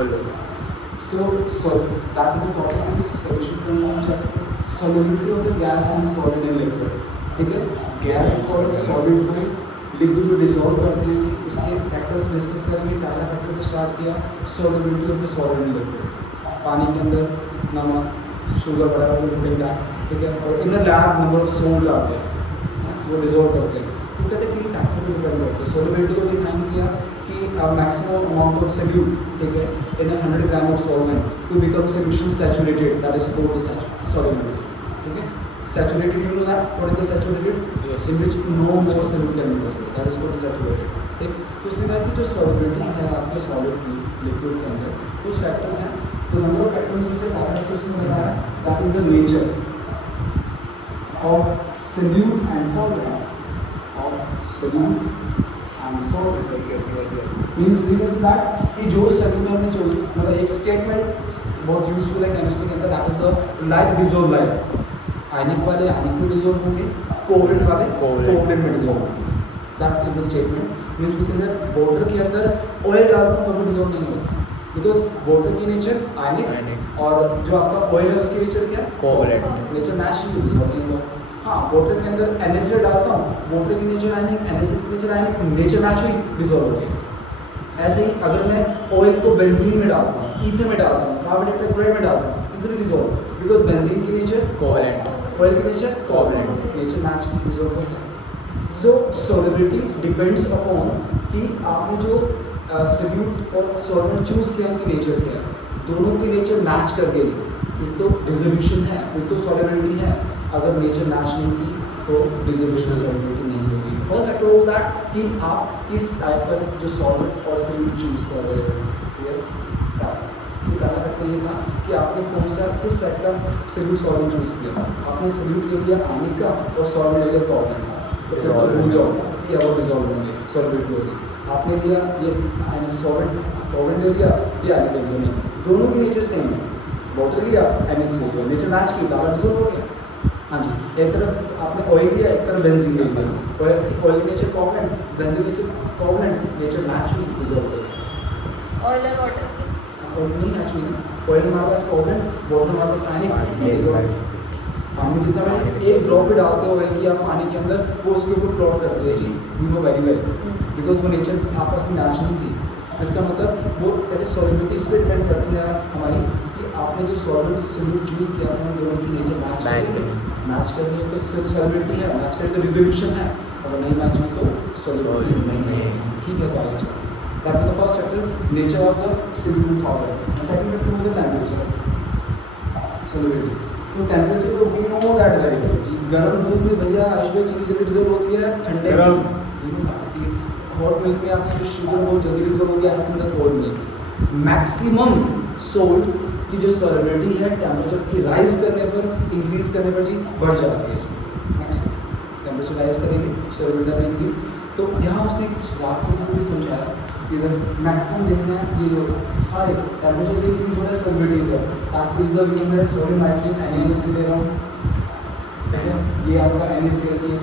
बोलो। So that is the topic is solution consumption, solubility of the gas and solid and liquid. ठीक है, gas और solid को liquid में dissolve करते हैं, उसके फैक्टर्स डिस्कस करेंगे। पहला फैक्टर से स्टार्ट किया, solubility of the solid and liquid. पानी के अंदर नमक, शुगर वगैरह को पुटिंग दैट, ठीक है, और in the lab number of salt आते हैं, वो डिसॉल्व करते हैं। तो कहते हैं तीन फैक्टर पर डिपेंड करते हैं। सॉलिबिलिटी को डिफाइन किया कि मैक्सिमम अमाउंट ऑफ सोल्यूट, ठीक है, in 100 gram of solvent to become solution saturated, that is called the solubility. ठीक है, saturated, you know that what is the saturated? Yes. In which no more solute can be present, that is called saturated. ठीक, तो उसने कहा कि जो solubility है आपके सॉलिड की लिक्विड के अंदर कुछ फैक्टर्स हैं। तो नंबर ऑफ फैक्टर में सबसे पहला फैक्टर उसने बताया that is the nature of solute and solvent, of solute and solvent. Means that कि जो सोल्यूट हमने चूज, मतलब एक स्टेटमेंट बहुत यूजफुल है केमिस्ट्री के अंदर, that is the light dissolve light. आयनिक वाले आयनिक में डिसॉल्व होंगे, कोवलेंट वाले कोवलेंट में डिसॉल्व होंगे। That is the statement. Means because water के अंदर ऑयल डालते हैं कभी डिसॉल्व नहीं होगा, बिकॉज वाटर की नेचर आयनिक और जो आपका ऑयल है उसकी नेचर क्या है? कोवलेंट। नेचर नेचुरली डिसॉल्व नहीं होगा। हाँ, वाटर के अंदर NaCl डालता हूँ, वाटर की नेचर आयनिक, NaCl की नेचर आयनिक, नेचर नेचुरली डिसॉल्व होगी। ऐसे ही अगर मैं ऑयल को बेंजीन में डालता हूँ, ईथर में डालता हूँ, कार्बन डाइऑक्साइड में डालता हूँ, इजीली डिसॉल्व, बिकॉज बेंजीन की नेचर कोवलेंट, ऑयल की nature covalent, nature naturally dissolve होता है। सो सॉलिबिलिटी डिपेंड्स अपॉन कि आपने जो सोल्यूट और सॉल्वेंट चूज किया उनकी नेचर क्या है। दोनों की नेचर मैच कर गई फिर तो डिसोल्यूशन है, फिर तो सॉलिबिलिटी है। अगर नेचर मैच नहीं की तो डिसोल्यूशन सॉलिबिलिटी नहीं होगी। फर्स्ट फैक्टर वाज दैट कि आप किस टाइप का जो सॉल्वेंट और सोल्यूट चूज कर रहे हो। क्लियर? पहला फैक्टर ये था कि आपने कौन सा किस टाइप का सोल्यूट सॉल्वेंट चूज किया। आपने सोल्यूट ले लिया आयनिक का और सॉल्वेंट ले लिया कोवलेंट का, तो फिर तो भूल जाओ कि अब वो डिसॉल्व होंगे, सॉलिबिलिटी होगी। आपने लिया ये आयनिक सॉल्वेंट, कोवलेंट ले लिया, ये आयनिक ले लिया, नहीं, दोनों की नेचर सेम है। वाटर लिया, NaCl ले लिया, नेचर मैच की, दावा डिसॉल्व हो गया। हाँ जी, एक तरफ आपने ऑयल लिया, एक तरफ बेंजीन ले लिया। ऑयल की nature covalent, benzene nature covalent, nature match हुई, डिसॉल्व हो गया। ऑयल और वाटर और नहीं मैच हुई ना, ऑयल हमारे पास कोवलेंट, वाटर हमारे पास आयनिक, डिसॉल्व। पानी जितना मैंने एक ड्रॉप भी डालते हो ऑयल की आप पानी के अंदर, वो उसके ऊपर फ्लोट करते हैं जी, you know very well, because वो नेचर आपस में मैच नहीं थी। इसका मतलब वो कहते सॉलिबिलिटी इस पर डिपेंड करती है हमारी कि आपने जो सॉल्वेंट सोल्यूट चूज़ किया था उन दोनों की नेचर मैच कर रही है तो सॉलिबिलिटी है, मैच करें तो रिजोल्यूशन है, अगर नहीं मैच नहीं तो सॉलिबिलिटी नहीं है। ठीक है, तो आगे चलो। That is the first factor, nature of the solute solvent. Second factor मुझे टेम्परेचर, सॉलिबिलिटी। तो टेम्परेचर को we know that very well जी। गर्म दूध में भैया आयुष भाई चीनी जल्दी डिसॉल्व होती है, ठंडे हॉट मिल्क में आपकी जो शुगर बहुत जल्दी डिसॉल्व होगी as compare to cold milk. Maximum salt की जो सॉलिबिलिटी है टेम्परेचर की राइज करने पर, इंक्रीज करने पर जी बढ़ जाती है। मैक्सिमम टेम्परेचर राइज करेंगे सॉलिबिलिटी में इंक्रीज। तो यहाँ उसने कुछ ग्राफ के थ्रू भी समझाया, इधर मैक्सिमम देखना है, ये जो सारे टेम्परेचर इंक्रीज हो रहा है सॉलिबिलिटी इधर, ताकि इस the user sodium nitrate NaNO ले रहा हूँ, ठीक है, ये आपका NaCl की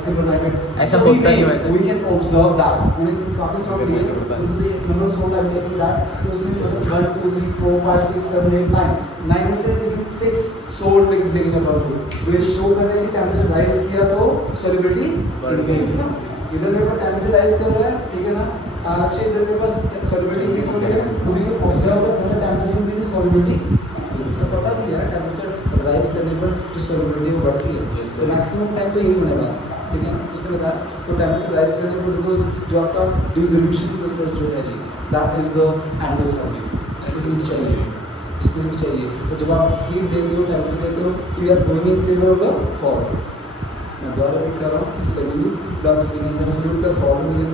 सिंपल नाइट्रेट ऐसा होता ही है। We can observe that. मैंने काफी सॉल्ट लिए, so this is number of salt I take that, तो उसमें 1 2 3 4 5 6 7 8 9 में से लेकिन 6 सॉल्ट लेके चल रहा हूँ। वे शो कर रहे हैं कि टेम्परेचर राइज किया तो सॉलिबिलिटी इंक्रीज ना। इधर मेरे पास टेम्परेचर राइज कर रहा है, ठीक है ना, अच्छा इधर मेरे पास सॉलिबिलिटी इंक्रीज हो रही है, तो we can observe that temperature increase solubility. तो पता भी है टेम्परेचर राइज करने पर जो सॉलिबिलिटी वो बढ़ती है, तो मैक्सिमम टाइम तो यही होने वाला है, ठीक है ना। उसने बताया तो टेम्परेचर राइज करने पर बिकॉज जो आपका डिसोल्यूशन प्रोसेस जो है जी, दैट इज द एंडोथर्मिक, इसको हीट चाहिए, इसको हीट चाहिए। तो जब आप हीट देते हो, टेम्परेचर देते हो, तो you are going in favour of the forward. मैं दोबारा रिपीट कर रहा हूँ कि solute plus solute plus solvent is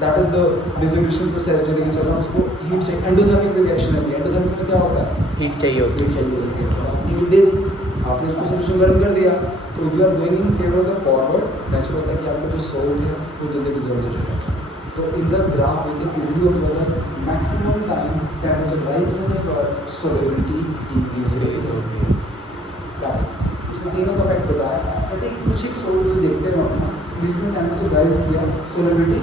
that is the dissolution process जो लेके चल रहा है, उसको हीट चाहिए। एंडोथर्मिक रिएक्शन है, एंडोथर्मिक में क्या होता है, हीट चाहिए होती है, हीट चाहिए होती है। तो आपने हीट दे दी, आपने इसको सोल्यूशन गर्म कर दिया, तो you are going in favour of the forward. Natural होता है कि आपका जो सोल्ट है वो जल्दी डिसॉल्व हो जाएगा। तो in the graph we can easily observe maximum time temperature rise होने पर सॉलिबिलिटी इंक्रीज हो रही है। उसने तीनों का फैक्ट बताया, बट एक कुछ एक सोल्ट जो देखते हैं हम अपना जिसने टेम्परेचर राइज किया सॉलिबिलिटी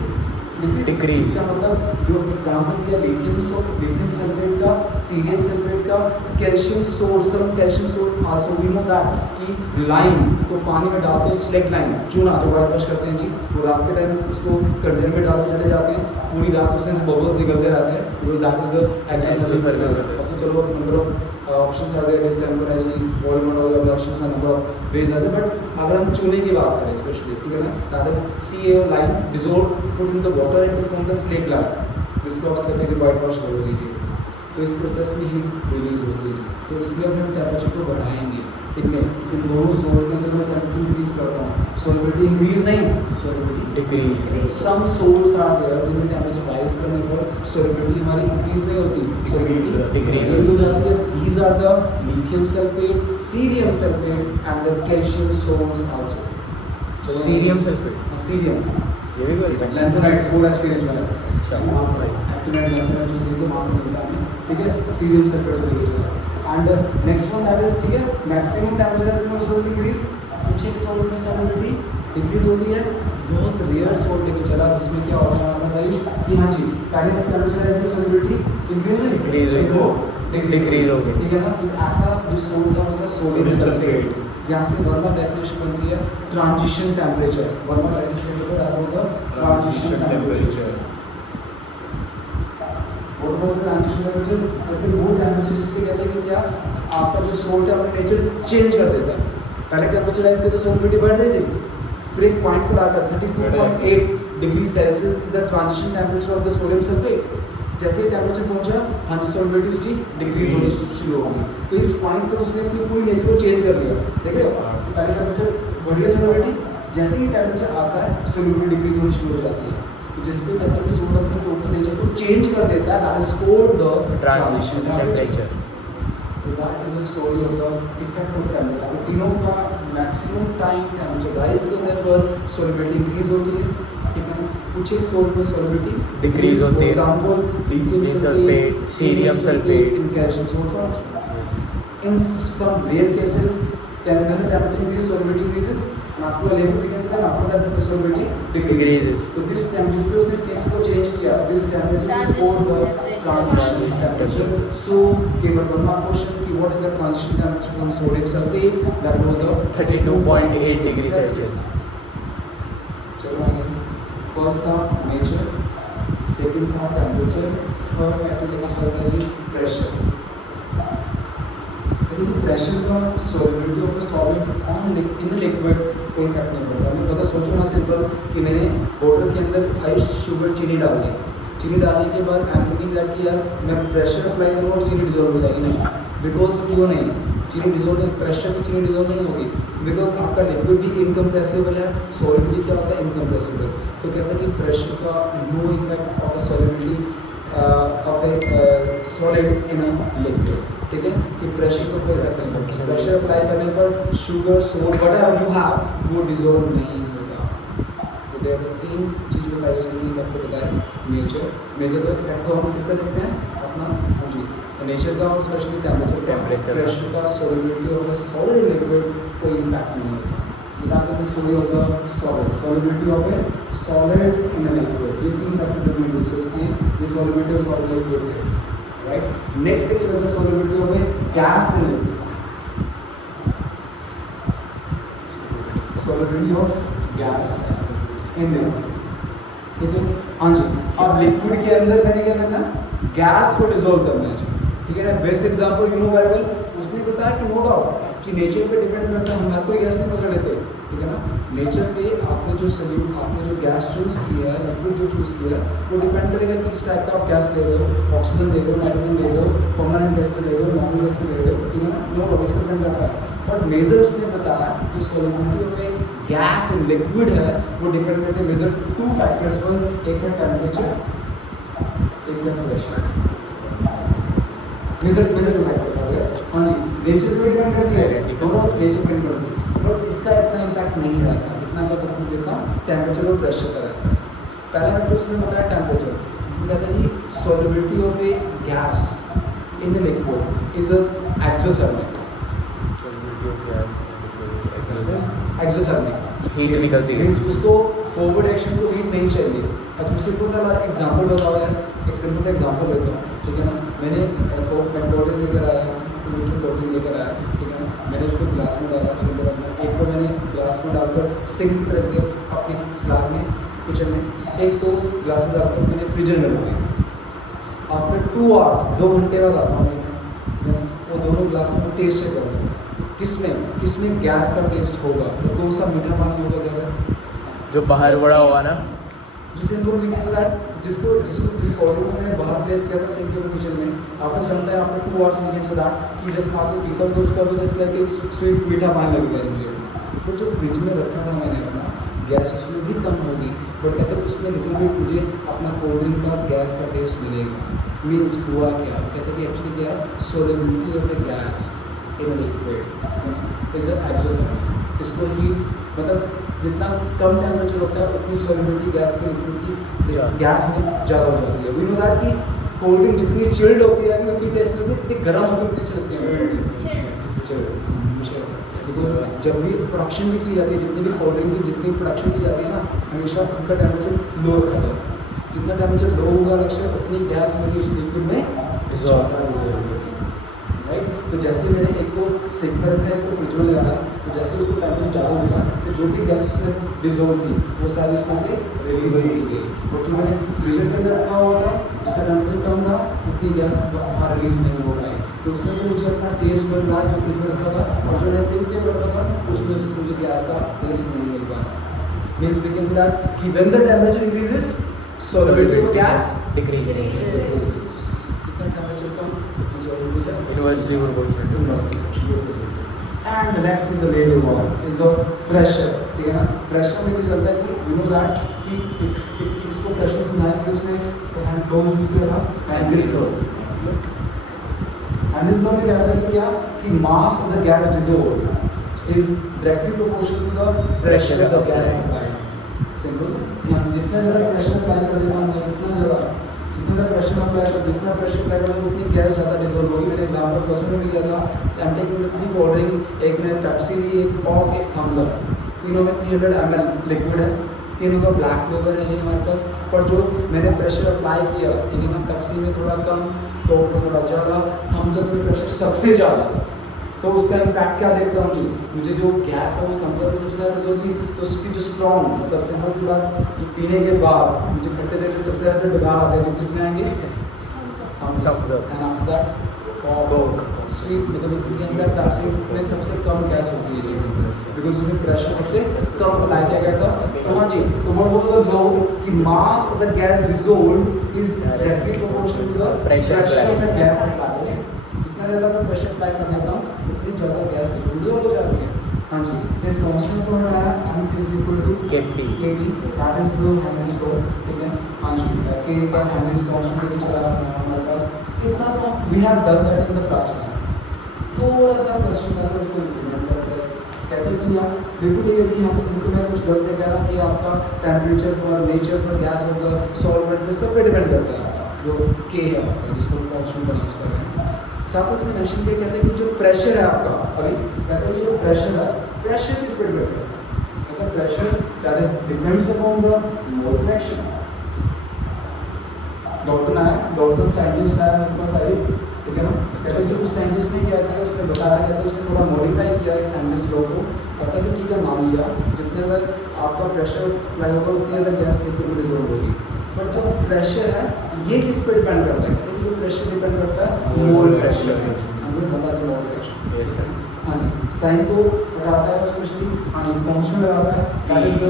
Decrease. इसका मतलब जो एग्जाम्पल दिया लिथियम सल्फेट का, सीरियम सल्फेट का, calcium salt also we know that कि लाइम को पानी में डालते हैं, स्लेट लाइम चूना तो वाइट वॉश करते हैं जी, वो रात के टाइम उसको कंटेनर में डाल के चले जाते हैं, पूरी रात उसमें से बबल्स निकलते रहते हैं, because that is the exothermic process. अब तो चलो नंबर ऑफ ऑप्शंस आ गए, टेम्पराइजिंग, वॉल्यूम और ऑप्शंस नंबर ऑफ वेज आते हैं, बट अगर हम चूने की बात करें स्पेशली, ठीक है ना, that is CaO lime dissolve put in the water and to form the slate lime, जिसको आप सभी वाइट वॉश बोल दीजिए। तो इस प्रोसेस में हीट रिलीज होती है, तो इसलिए हम टेम्परेचर को बढ़ाएंगे, ठीक है, इन दोनों सोल्ट के अंदर मैं टेम्परेचर इंक्रीज करता हूँ, सॉल्युबिलिटी इंक्रीज नहीं, solubility decrease. Some salts are there जिनमें टेम्परेचर राइज करने पर सॉल्युबिलिटी हमारी इंक्रीज नहीं होती, सॉल्युबिलिटी डिक्रीज हो जाती है। These are the lithium sulphate, cerium sulphate and the calcium salts also. Cerium sulphate, cerium ये भी बोलते हैं। लैंथेनाइट फुल एफ सीरीज में अच्छा। एक्टिनाइट लैंथेनाइट जो सीरीज है वहाँ पे मिलता है, ठीक है, सीरियम सल्फेट को लेके चला। And next one that is, ठीक है, maximum temperature as the salt decrease, कुछ एक सोल्ट में सॉल्युबिलिटी डिक्रीज होती है, बहुत रेयर सोल्ट लेके चला जिसमें क्या होता है हमारा आयुष कि हाँ जी पहले temperature as the solubility increase नहीं डिक्रीज हो गई, ठीक है ना। फिर ऐसा जो सोल्ट था वो था सोडियम सल्फेट, जहाँ से वर्मा डेफिनेशन बनती है transition temperature, Verma definition transition temperature. Transition temperature कहते हैं वो टेम्परेचर जिसके कहते हैं कि क्या आपका जो सोल्ट है अपना नेचर चेंज कर देता है। पहले टेम्परेचर राइज करते सॉल्युबिलिटी बढ़ रही थी, फिर एक पॉइंट पर आकर 32.8 degree Celsius is the transition temperature of the sodium sulphate. जैसे ही टेम्परेचर पहुंचा, हाँ जी सॉल्युबिलिटी उसकी डिक्रीज होनी शुरू हो गई, तो इस पॉइंट पर उसने अपनी पूरी नेचर को चेंज कर लिया। देखिए पहले टेम्परेचर बढ़ गया सॉल्युबिलिटी, जैसे ही टेम्परेचर आता है सॉल्युबिलिटी डिक्रीज होनी शुरू हो जाती है, तो जिसको कहते हैं कि सोल्ट अपने टोटल नेचर को चेंज कर देता है, that is called the transition temperature. तो that is the story of the effect of temperature. तीनों का मैक्सिमम टाइम टेम्परेचर राइज करने पर सॉल्युबिलिटी इंक्रीज होती है, ठीक है, कुछ एक सोल्ट में सॉल्युबिलिटी डिक्रीज होती है, example lithium sulphate, cerium sulphate, in calcium salt. In some rare cases, then when the temperature increases, solubility increases, and after a level begins, then after that the solubility decreases. So this time, जिसपे उसने temperature को change किया, this temperature is called the transition temperature. So, केवल one more question कि what is the transition temperature from sodium sulfate? That was the 32.8 degree Celsius. चलो आगे. First था nature, second था temperature, third factor लेना चाहता है जी pressure. देखिए प्रेशर का solubility of a solid on in liquid कोई इफेक्ट नहीं पड़ता। मैं पता सोचो ना सिंपल कि मैंने वाटर के अंदर आइस शुगर चीनी डाल दी, चीनी डालने के बाद आई एम थिंकिंग दैट कि यार मैं प्रेशर अप्लाई करूँ और चीनी डिजोल्व हो जाएगी, नहीं, बिकॉज क्यों नहीं, चीनी डिजोल्व नहीं, प्रेशर से चीनी डिजोल्व नहीं होगी, बिकॉज आपका लिक्विड भी इनकम्प्रेसिबल है, सॉलिड भी क्या होता है इनकम्प्रेसिबल। तो कहते हैं कि प्रेशर का no effect of solubility of a solid in a liquid, ठीक है, कि प्रेशर को कोई इफेक्ट नहीं करता। प्रेशर अप्लाई करने पर sugar salt whatever you have वो डिजोल्व नहीं होगा। तो देखो तीन चीज़ बताई उसने, तीन इफेक्ट बताया, मेजर का इफेक्ट तो हम किसका देखते हैं अपना, हाँ जी, नेचर का और स्पेशली टेम्परेचर, प्रेशर का, solubility of a solid liquid कोई इम्पैक्ट नहीं होता। That is the story of the solid, solubility of a solid in a liquid. ये तीन फैक्टर हमने डिस्कस किए, ये solubility of solid liquid है, right? Next is the solubility of a gas in liquid. Solubility of gas in liquid, ठीक है? हाँ जी, अब लिक्विड के अंदर मैंने क्या करना, गैस को डिसॉल्व करना है, ठीक है ना। Best example you know very well, उसने बताया कि नो डाउट कि नेचर पे डिपेंड करता है, हम हर कोई गैस नहीं पकड़ लेते, ठीक है ना। नेचर पे आपने जो सल्यूट, आपने जो गैस चूज़ किया है, लिक्विड जो चूज़ किया है, वो डिपेंड करेगा कि किस टाइप का आप गैस ले रहे हो, ऑक्सीजन ले रहे हो, नाइट्रोजन ले रहे हो, परमानेंट गैस ले रहे हो, नॉर्मल गैस ले रहे हो, ठीक है ना, नो डाउट इस पर डिपेंड करता है। बट मेजर उसने बताया कि solubility of a gas in liquid है, वो डिपेंड करते हैं मेजर टू फैक्टर्स पर, एक है टेम्परेचर, एक है प्रेशर। मेजर टू फैक्टर्स आ गया, हाँ जी, नेचर पे डिपेंड करती है, दोनों नेचर पे डिपेंड करती है, बट इसका इतना इम्पैक्ट नहीं रहता जितना का तक जितना टेम्परेचर और प्रेशर का रहता है। पहला फैक्टर उसने बताया टेम्परेचर, वो कहता है जी solubility of a gas in a liquid is exothermic, exothermic heat निकलती है, उसको फॉरवर्ड डायरेक्शन को हीट नहीं चाहिए। अब तुम सिंपल सा एग्जांपल बताओ यार, एक सिंपल सा एग्जांपल लेता हूँ, ठीक है ना। मैंने प्रोटीन लेकर आया, प्रोटीन लेकर आया, ठीक है ना। मैंने उसको ग्लास में डाला, उसके अंदर अपना एक को मैंने ग्लास में डालकर सिंक पर रख दिया अपनी स्लैब में किचन में, एक को ग्लास में डालकर मैंने फ्रीजर में रख दिया। आफ्टर 2 आवर्स 2 घंटे बाद आता हूँ मैं, वो दोनों ग्लास में टेस्ट चेक करता हूँ, किसमें गैस का टेस्ट होगा, तो कौन सा मीठा पानी होगा ज़्यादा, जो बाहर बड़ा हुआ ना, जिस ऑर्डर को मैंने बाहर प्लेस किया था सिंक के किचन में, after some time after 2 hours we can say that कि जस्ट आके पीता हूँ तो उसका तो जस्ट लाइक एक स्वीट मीठा पानी लग गया मुझे। तो जो फ्रिज में रखा था मैंने अपना, गैस उसमें भी कम होगी, बट कहते हैं उसमें लिटिल बिट मुझे अपना कोल्ड ड्रिंक का गैस का टेस्ट मिलेगा। मीन्स हुआ क्या, कहते हैं कि एक्चुअली क्या है, solubility of the gas in liquid is exothermic. इसको हीट मतलब जितना कम टेम्परेचर होता है उतनी सोलेबिलिटी गैस की लिक्विड की गैस में ज़्यादा हो जाती है। वी नो दैट कि कोल्ड ड्रिंक जितनी चिल्ड होती है उतनी टेस्ट लगती है, जितनी गर्म होती है उतनी चलती है। बिकॉज जब भी प्रोडक्शन भी की जाती है, जितनी भी कोल्ड ड्रिंक की जितनी प्रोडक्शन की जाती है ना, हमेशा उनका टेम्परेचर लो रखा जाता है। जितना टेम्परेचर लो होगा लक्ष्य उतनी गैस मेरी उस लिक्विड में ज़्यादा डिजॉल्व होगी, राइट। तो जैसे मैंने एक को सिंक में रखा है, एक को फ्रिज में लगाया, तो जैसे उसको टेम्परेचर ज़्यादा मिला तो जो भी गैस उसमें डिजॉल्व थी वो सारी उसमें से रिलीज हो गई। और जो मैंने फ्रीजर के अंदर रखा हुआ था उसका टेम्परेचर कम था, उतनी गैस वहाँ रिलीज नहीं हो पाई। तो उसमें तो मुझे अपना टेस्ट मिल रहा है जो फ्रिज में रखा था, और जो मैंने सिंक के ऊपर रखा था उसमें मुझे गैस का टेस्ट नहीं मिल पाया। Means we can say that कि when the temperature increases solubility of gas decrease, जितना टेम्परेचर कम solubility जाए inversely proportional। And the next is the layer one is the pressure, ठीक है ना। प्रेशर में क्या चलता है कि you know that कि इसको प्रेशर सुनाया कि उसने हैंड क्लोज यूज किया था, हैंडलिस लो में क्या था कि क्या कि mass of the gas dissolve is directly proportional to the pressure of the gas applied. Simple, जितना ज़्यादा प्रेशर अप्लाई कर देता हूँ, जितना ज़्यादा प्रेशर अप्लाई कर, जितना प्रेशर अप्लाई करूँ उतनी गैस ज़्यादा डिसॉल्व होगी। मैंने एग्जाम्पल प्लस में भी लिया था, एम टेकिंग 3 कोल्ड ड्रिंक, एक मैंने पेप्सी ली, एक कॉक, एक थम्स अप, तीनों में 300 ml लिक्विड है, तीनों का ब्लैक फ्लेवर है जी हमारे पास। पर जो मैंने प्रेशर अप्लाई किया, ठीक है ना, पेप्सी में थोड़ा कम, कोक में थोड़ा ज़्यादा, थम्स अप में प्रेशर सबसे ज़्यादा, तो उसका इम्पैक्ट क्या देखता हूँ जी, मुझे जो गैस है वो थम्स अप में सबसे ज़्यादा डिसॉल्व हुई, तो उसकी जो स्ट्रॉन्ग मतलब सिंपल सी बात, जो पीने के बाद मुझे खट्टे से सबसे ज़्यादा डकार आते हैं, जो किसमें आएंगे, Thums Up. And after that Coke, sweet मतलब पेप्सी में सबसे कम गैस होती है जी, बिकॉज उसमें प्रेशर सबसे कम अप्लाई किया गया था। तो हाँ जी, तो व्हाट वाज द लो कि mass of the gas dissolved is directly proportional to the pressure of the gas apply. जितना ज़्यादा मैं प्रेशर अप्लाई कर देता हूँ उतनी ज़्यादा गैस डिसॉल्व हो जाती है। हाँ जी, इस कांस्टेंट को हटाया, m is equal to kT, that is the Henry's law, ठीक है। हाँ जी, k is the Henry's constant के चला हमारे पास इतना, तो we have done that in the classroom. थोड़ा सा क्वेश्चन है उसको इम्प्लीमेंट करते हैं, कहते हैं कि आप बिल्कुल ये कि यहाँ तक बिल्कुल मैं कुछ गलत नहीं कह रहा कि आपका टेम्परेचर पर, नेचर पर, गैस होगा, सॉल्वेंट पे, सब पे डिपेंड करता है आपका जो k है आपका, जिसको कांस्टेंट प्रोनाउंस कर रहे हैं। साथ ही उसने मेंशन किया, कहते हैं कि जो प्रेशर है आपका, अभी कहते हैं कि जो प्रेशर है, प्रेशर किस पर डिपेंड करता है, कहते हैं pressure that is depends upon the mole fraction. Doctor scientist आया मेरे पास आए, ठीक है ना, कहते हैं कि उस साइंटिस्ट ने क्या किया, उसने बताया, कहते हैं उसने थोड़ा मॉडिफाई किया इस साइंटिस्ट लॉ को, कहता है कि ठीक है मान लिया जितने ज़्यादा आपका प्रेशर अप्लाई होगा उतनी ज़्यादा गैस लिक्विड में डिसॉल्व होगी, पर जो प्रेशर है ये किस पर डिपेंड करता है, कहते हैं ये प्रेशर डिपेंड करता है मोल फ्रैक्शन, हमें पता है मोल फ्रैक्शन। yes sir, हाँ जी, साइन को हटाता है स्पेशली, हाँ जी, कांस्टेंट लगाता है, that is the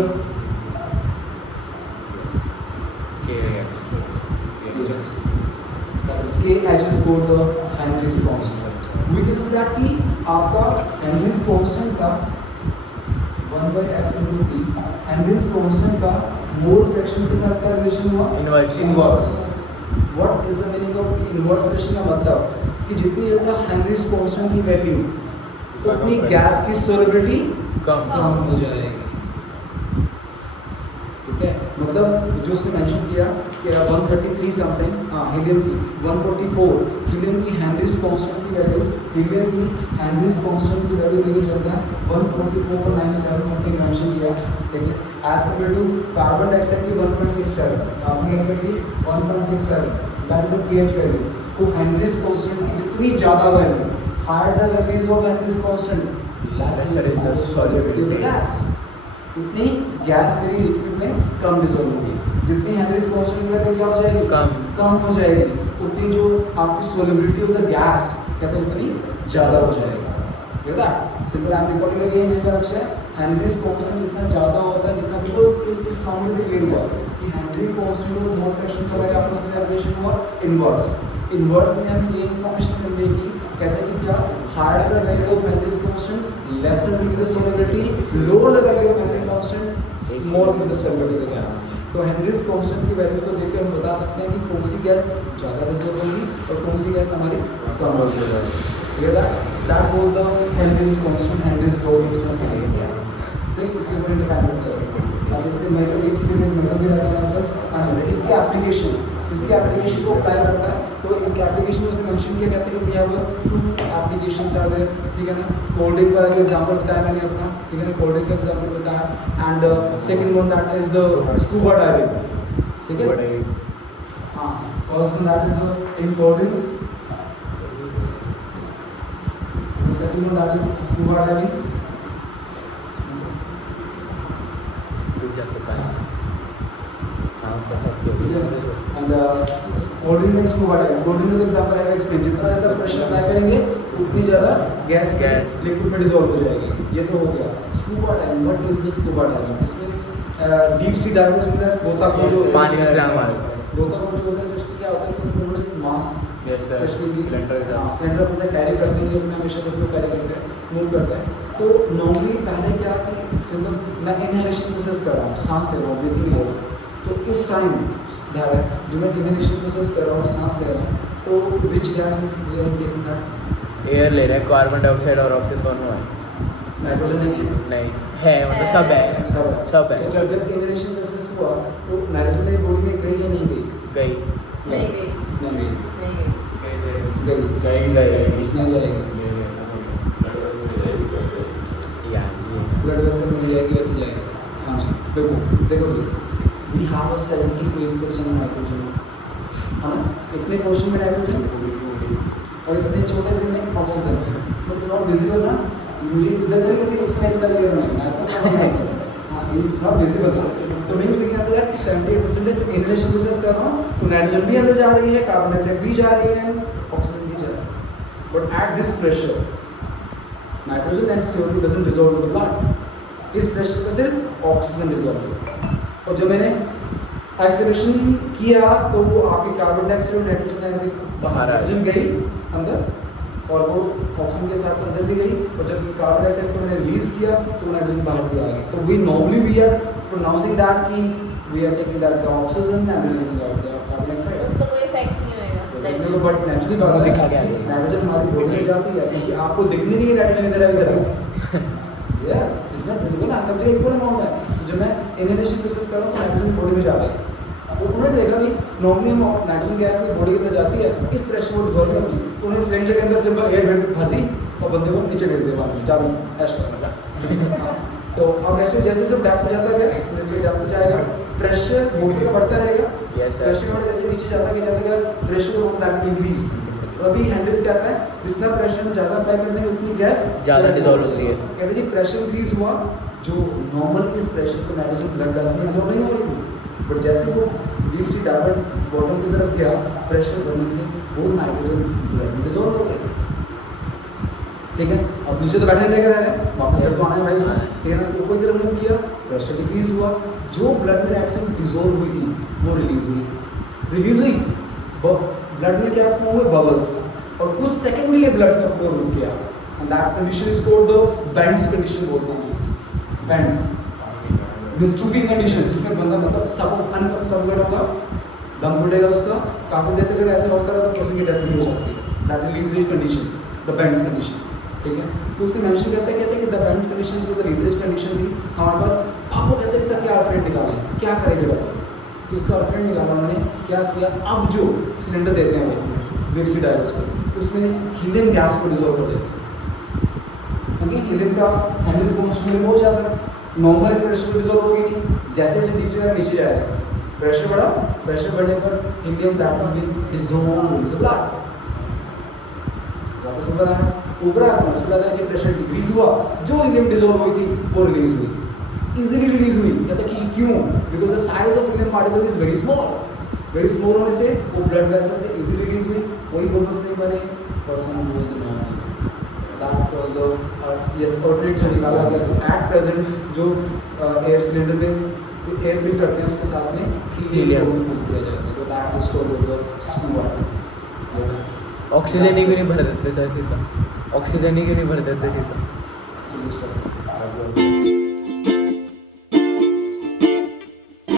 H is called the Henry's constant. We can say that कि आपका Henry's constant का 1/x into t, Henry's constant का मोल फ्रैक्शन के साथ क्या रिलेशन हुआ, inverse. What is the meaning of inverse relation का मतलब कि जितनी ज़्यादा Henry's constant की वैल्यू उतनी गैस की सोलेबिलिटी कम हो जाएगी, ठीक है। मतलब जो उसने मेंशन किया कि 133 समथिंग, हाँ हीलियम की 144, हीलियम की हेनरीज कांस्टेंट की वैल्यू, हीलियम की हेनरीज कांस्टेंट की वैल्यू लेके चलता है 144.97 समथिंग मेंशन किया, ठीक है। As compare to carbon dioxide की 1.67, कार्बन डाइऑक्साइड की 1.67, that is the pH value. तो हेनरीज कांस्टेंट की जितनी ज़्यादा value, higher the values of Henry's constant lesser in the solubility of the gas, उतनी गैस तेरी लिक्विड में कम डिसॉल्व होगी। जितनी हेनरीज कांस्टेंट की वैल्यू क्या हो जाएगी, कम हो जाएगी, उतनी जो आपकी सोल्युबिलिटी ऑफ द गैस कहते हैं उतनी ज़्यादा हो जाएगी। ठीक है, simple I am recording again है का लक्ष्य है हेनरीज कांस्टेंट जितना ज़्यादा होता है, जितना बिकॉज इस फॉर्मूले से क्लियर हुआ कि हेनरी कांस्टेंट और मोल फ्रैक्शन का भाई आपका कैलकुलेशन हुआ इनवर्स ने हमें ये इन्फॉर्मेशन करने की, कहते हैं कि क्या higher the value of Henry's constant lesser will be the solubility, lower the value of Henry constant more will be the solubility of the gas. तो हेनरीज कांस्टेंट की वैल्यूज को देखकर हम बता सकते हैं कि कौन सी गैस ज़्यादा डिसॉल्व होगी और कौन सी गैस हमारी कम डिसॉल्व होगी। Clear that was the Henry's constant, Henry's law उसमें से गया, ठीक। इसके ऊपर डिफाइन करते हैं। अच्छा, इसके मेथड, इस सीरीज मेथड भी रहता है हमारे पास। हाँ, इसके एप्लीकेशन को अप्लाई करता है। तो एक एप्लीकेशन उसने मेंशन किया, कहते हैं कि we have two applications are there, ठीक है ना। कोल्ड ड्रिंक वाला जो एग्जांपल बताया मैंने अपना, ठीक है ना, कोल्ड ड्रिंक का एग्जांपल बताया। And second one that is the scuba diving, ठीक है। हाँ, first one that is the in cold drinks, second one that is scuba diving. And cold and scuba diving, cold का example है explain, जितना ज़्यादा pressure apply करेंगे उतनी ज़्यादा गैस लिक्विड में डिसॉल्व हो जाएगी। ये तो हो गया scuba diving. What is the scuba diving? इसमें डीप सी डाइवर्स होता है, गोताखोर जो पानी में छलांग मार, गोताखोर जो होता है स्पेशली क्या होता है कि उन्होंने मास्क स्पेशली सिलेंडर पर से कैरी करते हैं, अपने हमेशा जब लोग कैरी करते हैं, मूव करते हैं। तो नॉर्मली पहले क्या कि सिंपल मैं इनहेलेशन प्रोसेस कर रहा हूँ, सांस ले रहा हूँ, ब्रीथिंग ले रहा हूँ, तो इस टाइम ध्यान है जो मैं इनहेलेशन प्रोसेस कर रहा हूँ, सांस ले रहा हूँ, तो which gas is we are taking that? Air ले रहे हैं, कार्बन डाइऑक्साइड और ऑक्सीजन दोनों है। नाइट्रोजन नहीं है मतलब सब है, सब है। तो जब इनहेलेशन प्रोसेस हुआ तो नाइट्रोजन मेरी बॉडी में गई या नहीं गई? गई नहीं गई, गई नहीं जाएगी। ब्लड वेसल में जाएगी, वैसे जाएगी। हाँ जी, देखो वी हैव 78% नाइट्रोजन, है ना। इतने पोर्शन में नाइट्रोजन और इतने छोटे से में oxygen, but it's not visible ना। मुझे इधर तक नहीं ऑक्सीजन का लेयर नहीं है, तो हाँ इट्स नॉट विजिबल ना। तो means we can say that 78% जब इनहेलेशन प्रोसेस कर रहा हूँ तो नाइट्रोजन भी अंदर जा रही है, कार्बन डाइऑक्साइड भी जा रही है, ऑक्सीजन भी जा रहा है। But at this pressure nitrogen and CO2 doesn't dissolve in the blood. इस प्रेशर पर सिर्फ ऑक्सीजन डिसॉल्व होगा। और जब मैंने एक्सेलरेशन किया तो वो आपकी कार्बन डाइऑक्साइड और नाइट्रोजन से बाहर नाइट्रोजन गई अंदर और वो ऑक्सीजन के साथ अंदर भी गई, और जब कार्बन डाइऑक्साइड को मैंने रिलीज किया तो नाइट्रोजन बाहर भी आ गई। तो we normally we are pronouncing that कि we are taking that the oxygen and releasing out the carbon dioxide. उसका कोई इफेक्ट नहीं होएगा। बट नेचुरली बात है कि नाइट्रोजन हमारी बॉडी में जाती है, क्योंकि आपको दिखनी नहीं है नाइट्रोजन इधर है इधर है यार, इट्स नॉट विजिबल ना, सब जगह इक्वल अमाउंट है। तो जब मैं इनहेलेशन प्रोसेस कर रहा हूँ तो नाइट्रोजन बॉडी में जा रही है। तो उन्होंने देखा कि नॉर्मली नाइट्रोजन गैस में बॉडी के अंदर जाती है, इस प्रेशर को डिसॉल्व होती है, तो उन्होंने सिलेंडर के अंदर सिंपल एयर वेंट भर दी और बंदे को नीचे गिर दिया पानी में, चारों ऐश करना। तो अब ऐसे जैसे सब डेप्थ में जाता गया, जैसे डेप्थ में जाएगा प्रेशर मोटर का बढ़ता रहेगा। प्रेशर का जैसे नीचे जाता गया प्रेशर होता है इंक्रीज। अभी हेनरीज कहता है जितना प्रेशर हम ज़्यादा अप्लाई करते हैं उतनी गैस ज़्यादा डिसॉल्व होती है। कहते जी प्रेशर इंक्रीज हुआ, जो नॉर्मल इस प्रेशर पर नाइट्रोजन ब्लड गैस में डिसॉल्व नहीं हो रही थी, बट जैसे वो डीप सी डाइवर्ट बॉटम की तरफ गया प्रेशर बढ़ने से वो नाइट्रोजन ब्लड में डिसॉल्व हो गया। ठीक है, अब नीचे तो बैठे नहीं रह रहे, वापस घर तो आना है भाई उसने, ठीक है ना। तो ऊपर की तरफ मूव किया, प्रेशर डिक्रीज हुआ, जो ब्लड में नाइट्रोजन डिसॉल्व हुई थी वो रिलीज हुई। ब्लड में क्या फॉर्म हुए? बबल्स, और कुछ सेकंड के लिए ब्लड का फ्लो रुक गया, and that condition is called the bends condition बोलते हैं। बेंड्स चुकिंग कंडीशन, जिसमें बंदा मतलब सफोकेट होगा, दम घुटेगा उसका, काफी देर तक ऐसा होता रहा तो पर्सन की डेथ भी हो सकती है। That is lethargic condition, the bends condition. ठीक है, तो उसने मेंशन कहते हैं कि द बेंड्स कंडीशन जो द लीथरेज कंडीशन थी हमारे पास। अब वो कहते हैं इसका क्या अल्टरनेट निकालें, क्या करेंगे डॉक्टर? तो उसका अल्टरनेट निकाला उन्होंने, क्या किया, अब जो सिलेंडर देते हैं वो डिप्सी डायल्स को, उसमें हीलियम गैस को डिजोल्व कर देते हैं, क्योंकि हीलियम का हैंडल्स कॉन्स्टेंट बहुत ज़्यादा है, नॉर्मल इस प्रेशर को डिजोल्व होगी नहीं, जैसे जैसे डिप्सी डायल नीचे जाएगा, प्रेशर बढ़ा, प्रेशर बढ़ने पर helium that will be dissolved in the blood. वापस ऊपर आया, ऊपर आया तो उसके बाद जब प्रेशर डिक्रीज हुआ, जो हीलियम डिसॉल्व हुई थी वो रिलीज हुई, इजीली रिलीज हुई। कहते हैं कि क्यों? Because the size of helium particle is very small होने से वो ब्लड वेसल से इजीली रिलीज हुई, कोई बबल्स नहीं बने, person use the non that was the yes perfect जो निकाला गया। तो एट प्रेजेंट जो एयर सिलेंडर में एयर फिल करते हैं उसके साथ में हीलियम को भी फिल किया जाता है, तो that is stored in the screw water. Oxygen ही क्यों नहीं भर देते थे सीधा? ऑक्सीजन ही क्यों नहीं भर देते सीधा? चलिए स्टॉप।